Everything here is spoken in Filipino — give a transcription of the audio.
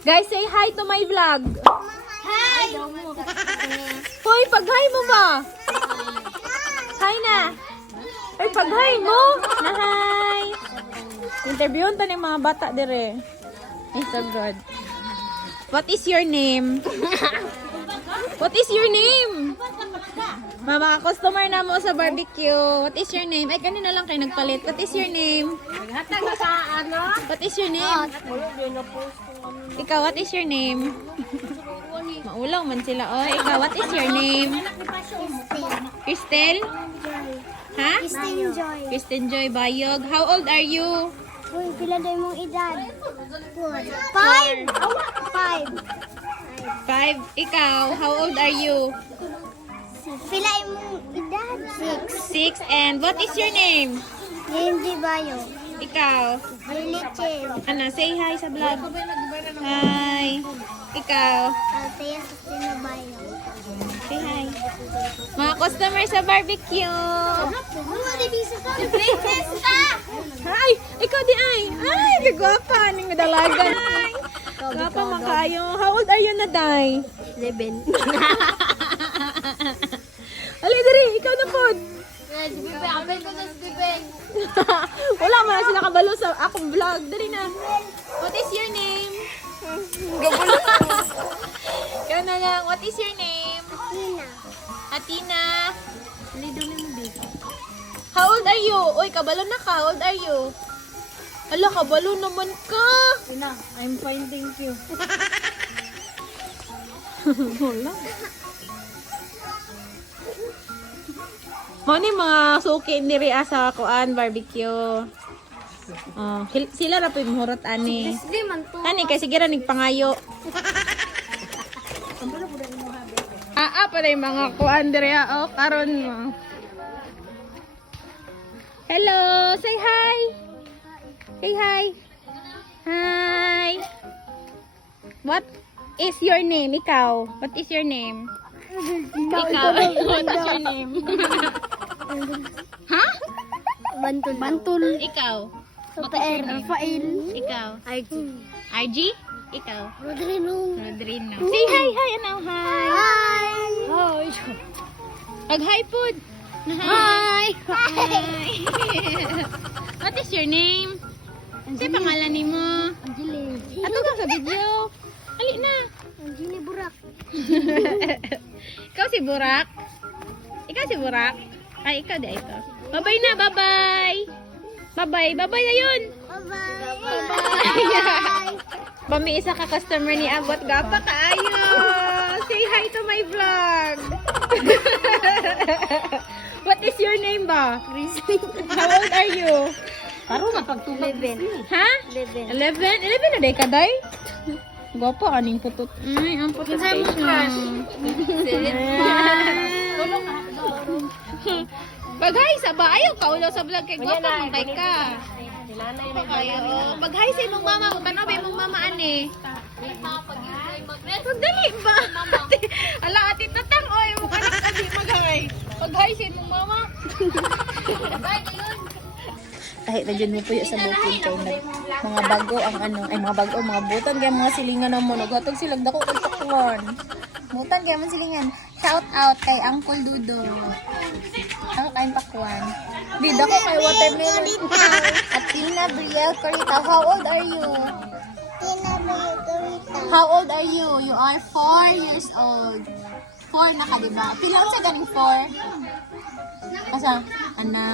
Guys, say hi to my vlog. Hi! Hoy, pag-hi mo ba? Hi na. Hoy, pag-hi mo. Na hi. Interviewon to ng mga bata dire. It's so good. What is your name? What is your name? Mga customer na mo sa barbecue. What is your name? Ay, kanina lang kayo nagpalit. What is your name? What is your name? Ikaw, what is your name? Maulaw man sila. Oh, ikaw, what is your name? Cristel? Ha? Christine Joy. Kristen Joy Bayog. How old are you? Uy, pila daw mong edad? 5? 5. 5. Ikaw, how old are you? Pila mong edad? 6. 6. And what is your name? Lindy Bayo. Ikaw. Lily Chen. Ano, say hi sa vlog. Hi. Ikaw. Althea Sustino Bayo. Say hi. Mga customer sa barbecue. Hi. Ikaw di ay. Ay, kagwapa. Ning madalagan. Hi. Gwapa makayo. How old are you na, Day? 11. Ali, diri. Ikaw na po. Wala mo na sila kabalo sa akong vlog. Dali na. What is your name? Ikaw na lang. What is your name? Tina. Atina. How old are you? Uy, kabalo na ka. How old are you? Hala, kabalo naman ka. Tina, I'm fine, thank you. Wala. Mo ni mga suki ni Ria sa kuan barbecue. Oh, sila ra pud muhurot ani. Leslie man to. Ani kay sige ra nigpangayo. Pa rin mga kuan dire oh karon mo. Hello, say hi. Say hi. Hi. What is your name? Ikaw. What is your name? Ikaw. What is your name? Ha? Bantul. Bantul. Ikaw. Rafael. Rafael. Ikaw. RG. RG? Ikaw. Rodrino. Rodrino. Say hi, hi, ano, hi. Hi. Hi. Pag hi food. Hi. Hi. What is your name? Ano pangalan ni mo? Angeline. Ato ka sa video. Ali na. Angeline Burak. Ikaw si Burak? Ikaw si Burak? Ay, ikaw di ito. Bye-bye na, bye-bye. Bye-bye. Bye-bye na yun. Bye-bye. Bye-bye. Bami isa ka customer ni Abot. Gapa kaayo. Say hi to my vlog. What is your name ba? How old are you? Paro mapagtulog. 11. Ha? 11. 11? 11 na day ka, day? Gwapa, aning putot. Ay, ang putot Kinsay mo siya. Baghay sa ba? Ayaw ka ulo sa vlog kay gwapa mong kay ka. Baghay sa imong mama. Tanaw ba imong mama, ane? Magdali ba? Ala, ati tatang, oy. Mukha na kasi maghay. Baghay sa imong mama. Kahit na dyan mo po sa booking kay mga bago ang ano, ay mga bago, mga butan kaya mga silingan ng mono. Gatog silang dako kay pakuan. Butan kaya mga silingan. Shout out kay Uncle Dudo. Ang kain pakuan. Di dako kay watermelon. At Tina Brielle Corita. How old are you? Tina Margarita. How old are you? You are 4 years old. 4 na ka, diba? Pilang sa ganing 4? Asa? Ana,